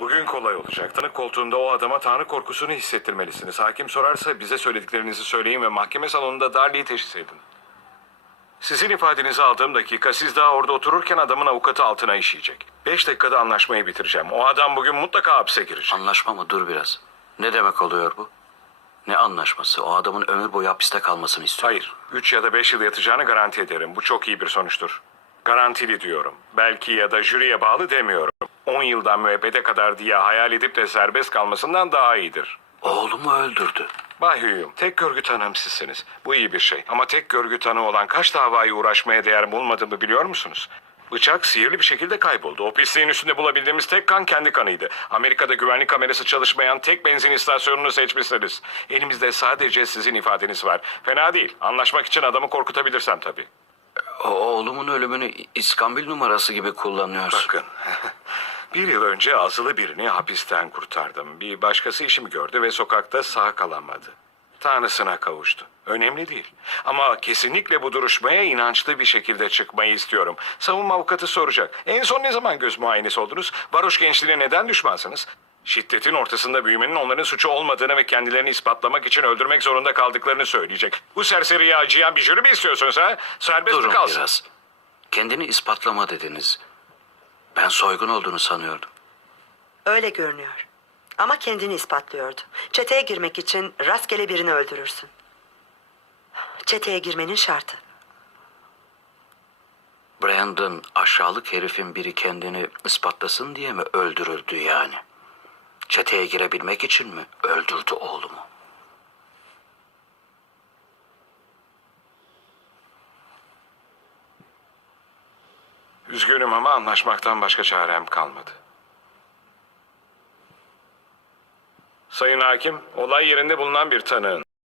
Bugün kolay olacak. Tanık koltuğunda o adama tanrı korkusunu hissettirmelisiniz. Hakim sorarsa bize söylediklerinizi söyleyin ve mahkeme salonunda Darley'i teşhis edin. Sizin ifadenizi aldığım dakika siz daha orada otururken adamın avukatı altına işeyecek. Beş dakikada anlaşmayı bitireceğim. O adam bugün mutlaka hapse girecek. Anlaşma mı? Dur biraz. Ne demek oluyor bu? Ne anlaşması? O adamın ömür boyu hapiste kalmasını istiyor. Hayır, üç ya da beş yıl yatacağını garanti ederim. Bu çok iyi bir sonuçtur. Garantili diyorum. Belki ya da jüriye bağlı demiyorum. 10 yıldan müebbete kadar diye hayal edip de serbest kalmasından daha iyidir. Oğlumu öldürdü. Bay Hume, tek görgü tanığım sizsiniz. Bu iyi bir şey. Ama tek görgü tanığı olan kaç davayı uğraşmaya değer bulmadığımı biliyor musunuz? Bıçak sihirli bir şekilde kayboldu. O pisliğin üstünde bulabildiğimiz tek kan kendi kanıydı. Amerika'da güvenlik kamerası çalışmayan tek benzin istasyonunu seçmişsiniz. Elimizde sadece sizin ifadeniz var. Fena değil. Anlaşmak için adamı korkutabilirsem tabii. O oğlumun ölümünü İskambil numarası gibi kullanıyorsun. Bakın. bir yıl önce azılı birini hapisten kurtardım. Bir başkası işimi gördü ve sokakta sağ kalamadı. Tanrısına kavuştu. Önemli değil. Ama kesinlikle bu duruşmaya inançlı bir şekilde çıkmayı istiyorum. Savunma avukatı soracak. En son ne zaman göz muayenesi oldunuz? Varoş gençliğine neden düşmansınız? Şiddetin ortasında büyümenin onların suçu olmadığını ve kendilerini ispatlamak için öldürmek zorunda kaldıklarını söyleyecek. Bu serseriye acıyan bir jüri mi istiyorsunuz ha? Serbest mi Durun kalsın? biraz. Kendini ispatlama dediniz. Ben soygun olduğunu sanıyordum. Öyle görünüyor. Ama kendini ispatlıyordu. Çeteye girmek için rastgele birini öldürürsün. Çeteye girmenin şartı. Brandon aşağılık herifin biri kendini ispatlasın diye mi öldürüldü yani? Çeteye girebilmek için mi öldürdü oğlumu? Üzgünüm ama anlaşmaktan başka çarem kalmadı. Sayın Hakim, olay yerinde bulunan bir tanığın